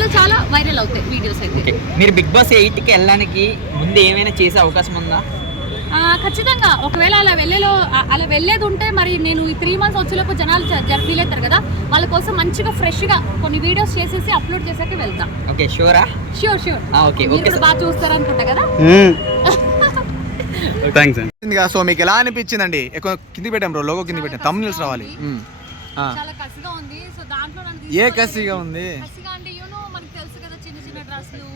చాలా చాలా వైరల్ అవుతాయి వీడియోస్ అయితే. మీరు బిగ్ బాస్ 8కి వెళ్ళడానికి ముందు ఏమైనా చేసే అవకాశం ఉందా? ఖచ్చితంగా. ఒకవేళ అలా వెళ్ళేది ఉంటే మరి నేను ఈ 3 months వచ్చేలోపు జనాలు ఫీల్ అవుతారు కదా, వాళ్ళ కోసం మంచిగా ఫ్రెష్గా కొన్ని వీడియోస్ చేసేసి అప్లోడ్ చేసాక వెళ్తా. ఓకే, షూరా? ష్యూర్. మీరు బాగా చూస్తారు అనుకుంటా కదా. సో మీకు ఎలా అనిపించిందండి? ఎక్కువ కింది పెట్టాం బ్రో, లోగో కింది పెట్టాం, తమ్ముల్స్ రావాలి. చాలా కసిగా ఉంది. సో దాంట్లో ఏ కసిగా ఉంది? కసిగా అంటే మనకు తెలుసు కదా, చిన్న చిన్న డ్రెస్లు,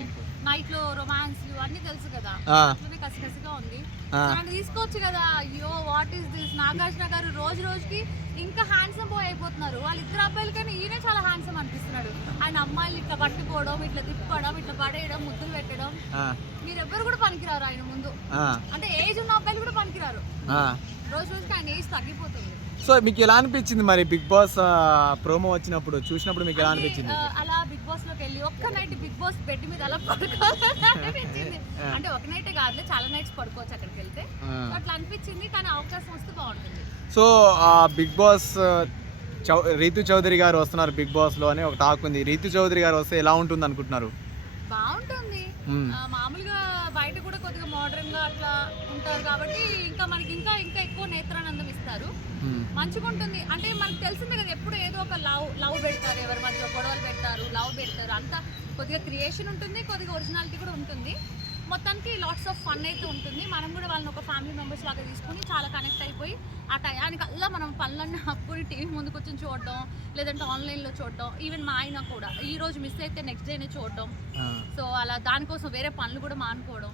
నైట్ లో రొమాన్స్లు అన్ని తెలుసు కదా, అట్లనే కసిగా ఉంది. నన్ను తీసుకోవచ్చు కదా. అయ్యో వాట్ ఈస్ దిస్. నాగార్జున గారు రోజు రోజుకి ఇంకా హ్యాండ్సమ్ బాయ్ అయిపోతున్నారు. వాళ్ళిద్దరు అబ్బాయిలు కానీ ఈయనే చాలా హ్యాండ్సమ్ అనిపిస్తున్నాడు. ఆయన అమ్మాయిలు ఇట్లా పట్టుకోవడం, ఇట్లా తిప్పుకోవడం, ఇట్లా పడేయడం, ముద్దులు పెట్టడం, మీరెవ్వరు కూడా పనికిరారు ఆయన ముందు. అంటే ఏజ్ ఉన్న అబ్బాయిలు కూడా పనికిరారు. రోజు రోజుకి ఆయన ఏజ్ తగ్గిపోతుంది. సో మీకు ఎలా అనిపించింది మరి బిగ్ బాస్ ప్రోమో వచ్చినప్పుడు చూసినప్పుడు మీకు ఎలా అనిపించింది? అలా బిగ్ బాస్ లోకి వెళ్ళి ఒక్క నైట్ బిగ్ బాస్ బెడ్ మీద అలా పడుకోవాలనిపించింది. అంటే ఒక నైట్ కాదు, చాలా నైట్స్ పడుకోవచ్చు అక్కడికి వెళ్తే. అట్లా అనిపించింది, కానీ అవకాశం వస్తే బాగుంటుంది. So Bigg Boss Ritu Chowdary garu వస్తున్నారు బిగ్ బాస్ లో అని ఒక టాక్ ఉంది. రీతు చౌదరి గారు వస్తే ఎలా ఉంటుంది అనుకుంటున్నారు? బాగుంటుంది. మామూలుగా బయట కూడా కొద్దిగా మోడర్న్ గా అట్లా ఉంటారు కాబట్టి ఇంకా మనకి ఇంకా ఎక్కువ నేత్రానందం ఇస్తారు. మంచిగా ఉంటుంది. అంటే మనకు తెలిసిందే కదా, ఎప్పుడు ఏదో ఒక లవ్ పెడతారు, ఎవరి మధ్య గొడవలు పెడతారు, లవ్ పెడతారు, అంతా కొద్దిగా క్రియేషన్ ఉంటుంది, కొద్దిగా ఒరిజినాలిటీ కూడా ఉంటుంది. మొత్తానికి లాట్స్ ఆఫ్ ఫన్ అయితే ఉంటుంది. మనం కూడా వాళ్ళని ఒక ఫ్యామిలీ మెంబర్స్ లాగా తీసుకుని చాలా కనెక్ట్ అయిపోయి ఆ టయానికల్లా మనం పనులన్నీ ఆపుకొని టీవీ ముందుకు వచ్చి చూడడం, లేదంటే ఆన్లైన్లో చూడడం. ఈవెన్ మా ఆయన కూడా ఈ రోజు మిస్ అయితే నెక్స్ట్ డేనే చూడడం. సో అలా దానికోసం వేరే పనులు కూడా మానుకోవడం.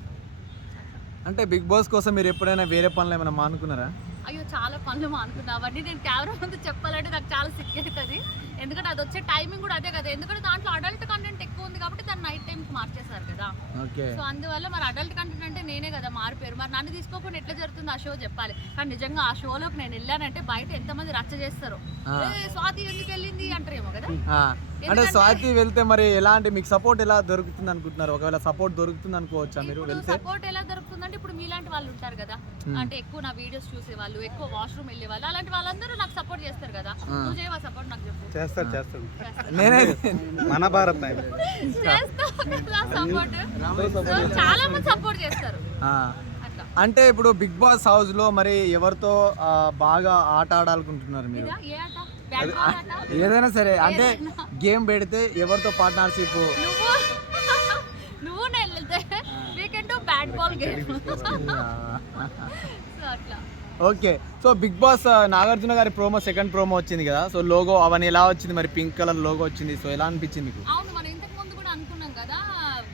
అంటే బిగ్ బాస్ కోసం మీరు ఎప్పుడైనా వేరే పనులు ఏమైనా మానుకున్నారా? అయ్యో చాలా పనులు మానుకున్నా. అవన్నీ నేను కెమెరా ముందు చెప్పాలంటే నాకు చాలా సిక్ అవుతుంది. ఎందుకంటే అది వచ్చే టైమింగ్ కూడా అదే కదా. ఎందుకంటే దాంట్లో అడల్ట్ కంటెంట్ ఎక్కువ ఉంది కాబట్టి దాన్ని నైట్ టైంకి మార్చేశారు కదా. సో అందువల్ల మరి అడల్ట్ కంటెంట్ అంటే నేనే కదా మారిపోయారు. మరి నన్ను తీసుకోకుండా ఎట్లా జరుగుతుంది ఆ షో చెప్పాలి. కానీ నిజంగా ఆ షోలోకి నేను వెళ్ళానంటే బయట ఎంతమంది రచ్చ చేస్తారు. స్వాతి ఎందుకు వెళ్ళింది అంటారేమో కదా. అంటే స్వాతి వెళ్తే మరి ఎలాంటి మీకు సపోర్ట్ ఎలా దొరుకుతుంది అనుకుంటున్నారు? ఒకవేళ సపోర్ట్ దొరుకుతుంది అనుకోవచ్చా మీరు వెళ్తే? సపోర్ట్ ఎలా దొరుకుతుంది అంటే ఇప్పుడు మీలాంటి వాళ్ళు ఉంటారు కదా, అంటే ఎక్కువ నా వీడియోస్ చూసే వాళ్ళు, ఎక్కువ వాష్రూమ్ వెళ్ళే వాళ్ళు, అలాంటి వాళ్ళందరూ నాకు సపోర్ట్ చేస్తారు కదా. నువ్వు చేయవా సపోర్ట్? నాకు చెప్పు. చేస్తాడు నేనే మన భారత్ సపోర్ట్ చాలా మంది సపోర్ట్ చేస్తారు. అంటే ఇప్పుడు బిగ్ బాస్ హౌస్ లో మరి ఎవరితో బాగా ఆట ఆడాలనుకుంటున్నారు మీరు? ఏదైనా సరే, అంటే గేమ్ పెడితే ఎవరితో పార్ట్నర్షిప్? నువ్వు bat ball game. Okay. So Bigg Boss Nagarjuna గారి సెకండ్ ప్రోమో వచ్చింది కదా. సో లోగో అవన్నీ ఎలా వచ్చింది మరి? పింక్ కలర్ లోగో వచ్చింది. సో ఎలా అనిపించింది మీకు? అవును, మనం ఇంతకు ముందు కూడా అనుకున్నాం కదా,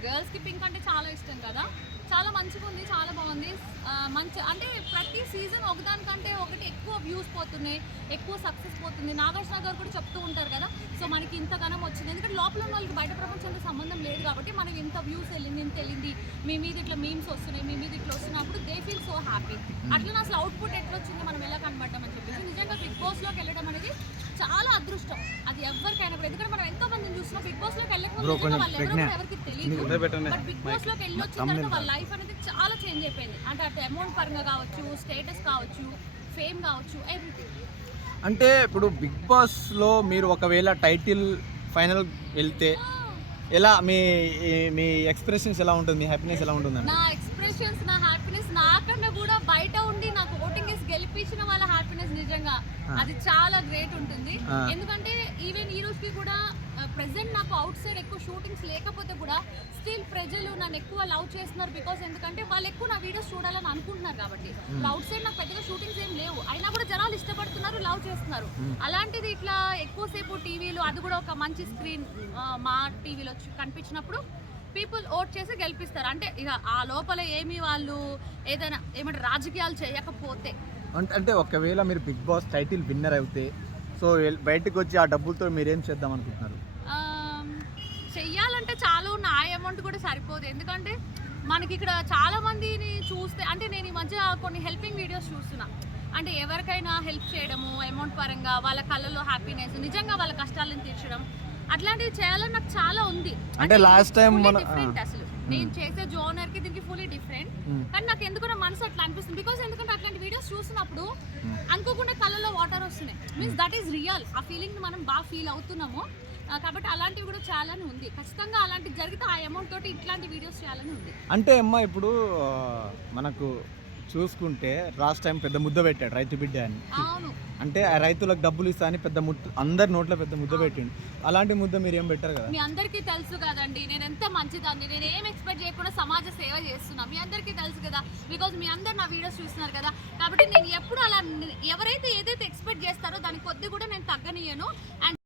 గర్ల్స్ కి పింక్ అంటే చాలా ఇష్టం కదా. చాలా మంచిగా ఉంది, చాలా బాగుంది. మంచి అంటే ప్రతి సీజన్ ఒకదానికంటే ఒకటి ఎక్కువ వ్యూస్ పోతున్నాయి, ఎక్కువ సక్సెస్ పోతుంది. నాగార్జున గారు కూడా చెప్తూ ఉంటారు కదా, సో మనకి ఇంతగానం వచ్చింది. ఎందుకంటే లోపల ఉన్న వాళ్ళకి బయట ప్రపంచంతో సంబంధం లేదు కాబట్టి మనకి ఇంత వ్యూస్ వెళ్ళింది, ఇంత వెళ్ళింది, మీ మీద ఇట్లా మీమ్స్ వస్తున్నాయి, మీ మీద ఇట్లా వస్తున్నప్పుడు దే ఫీల్ సో హ్యాపీ. అట్లా అసలు అవుట్పుట్ ఎట్లా వచ్చింది, మనం ఎలా కనబడ్డామని చెప్పేసి నిజంగా బిగ్ బాస్లోకి వెళ్ళడం అనేది చాలా అదృష్టం. అది ఎవరికైనా కూడా. ఎందుకంటే మనం ఎంతో మందిని చూస్తున్నాం బిగ్ బాస్లోకి వెళ్ళకపోతే వాళ్ళు ఎవరికి తెలియదు. బట్ బిగ్ బాస్లోకి వెళ్ళి వచ్చిన తర్వాత వాళ్ళ లైఫ్ అనేది చాలా చేంజ్ అయిపోయింది. అంటే అటు అమౌంట్ పరంగా కావచ్చు, స్టేటస్ కావచ్చు, ఫేమ్ కావచ్చు, ఎవ్రీథింగ్. అంటే ఇప్పుడు బిగ్ బాస్ లో మీరు ఒకవేళ టైటిల్ ఫైనల్ వెళ్తే ఎలా మీ ఎక్స్ప్రెషన్స్ ఎలా ఉంటుంది, మీ హ్యాపీనెస్ ఎలా ఉంటుంది? నా ఎక్స్ప్రెషన్స్, నా హ్యాపీనెస్ నాకన్నా కూడా బయట ఉండి నాకు ఓటింగ్ వేసి గెలిపించిన వాళ్ళ హ్యాపీనెస్ నిజంగా అది చాలా గ్రేట్ ఉంటుంది. ఎందుకంటే ఈవెన్ ఈ రోజుకి కూడా ప్రెసెంట్ నాకు అవుట్ సైడ్ ఎక్కువ షూటింగ్స్ లేకపోతే కూడా స్టిల్ ప్రజలు నన్ను ఎక్కువ లవ్ చేస్తున్నారు. బికాస్ ఎందుకంటే వాళ్ళు ఎక్కువ నా వీడియోస్ చూడాలని అనుకుంటున్నారు కాబట్టి. అవుట్ సైడ్ నాకు పెద్దగా షూటింగ్స్ ఏం లేవు, అయినా కూడా జనాలు ఇష్టపడుతున్నారు, లవ్ చేస్తున్నారు. అలాంటిది ఇట్లా ఎక్కువసేపు టీవీలో, అది కూడా ఒక మంచి స్క్రీన్ మా టీవీలో కనిపించినప్పుడు పీపుల్ ఓట్ చేసి గెలిపిస్తారు. అంటే ఇక ఆ లోపల ఏమి వాళ్ళు ఏదైనా ఏమంటే రాజకీయాలు చేయకపోతే. అంటే ఒకవేళ మీరు బిగ్ బాస్ టైటిల్ విన్నర్ అయితే సో బయటకు వచ్చి ఆ డబ్బులతో మీరేం చేద్దాం అనుకుంటున్నారు? చెయ్యాలంటే చాలా ఉన్న ఆ అమౌంట్ కూడా సరిపోదు. ఎందుకంటే మనకి ఇక్కడ చాలా మందిని చూస్తే, అంటే నేను ఈ మధ్య కొన్ని హెల్పింగ్ వీడియోస్ చూస్తున్నా. అంటే ఎవరికైనా హెల్ప్ చేయడము, అమౌంట్ పరంగా వాళ్ళ కళ్ళలో హ్యాపీనెస్, నిజంగా వాళ్ళ కష్టాలను తీర్చడం, అట్లాంటివి చేయాలని నాకు చాలా ఉంది. అంటే లాస్ట్ టైం డిఫరెంట్ అసలు నేను చేసే జోనర్ కి దీనికి ఫుల్లీ డిఫరెంట్. కానీ నాకు ఎందుకు నా మనసు అట్లా అనిపిస్తుంది. బికాస్ ఎందుకంటే అట్లాంటి వీడియోస్ చూసినప్పుడు అనుకోకుండా కళ్ళలో వాటర్ వస్తున్నాయి. Means that is real. ఆ ఫీలింగ్ మనం బాగా ఫీల్ అవుతున్నాము. కాబట్టి అలాంటివి కూడా చేయాలని ఉంది. ఖచ్చితంగా అలాంటివి జరిగితే ఆ అమౌంట్ తోటి ఇట్లాంటి వీడియోస్ చేయాలని ఉంది. అంటే అమ్మ ఇప్పుడు మనకు చూసుకుంటే లాస్ట్ టైం పెద్ద ముద్ద పెట్టాడు రైతు బిడ్డ అని. అవును, అంటే ఆ రైతులకు డబ్బులు ఇస్తా అని పెద్ద ముద్ద అందరి నోట్లో పెద్ద ముద్ద పెట్టిండు. అలాంటి ముద్ద మీరు ఏం పెట్టారు కదా? మీ అందరికీ తెలుసు కదండి నేను ఎంత మంచిదాన్ని, నేను ఏం ఎక్స్పెక్ట్ చేయకుండా సమాజ సేవ చేస్తున్నా. మీ అందరికీ తెలుసు కదా, బికాజ్ మీ అందరు నా వీడియోస్ చూస్తున్నారు కదా. కాబట్టి నేను ఎప్పుడు అలా ఎవరైతే ఏదైతే ఎక్స్పెక్ట్ చేస్తారో దాని కొద్ది కూడా నేను తగ్గనియను. అండ్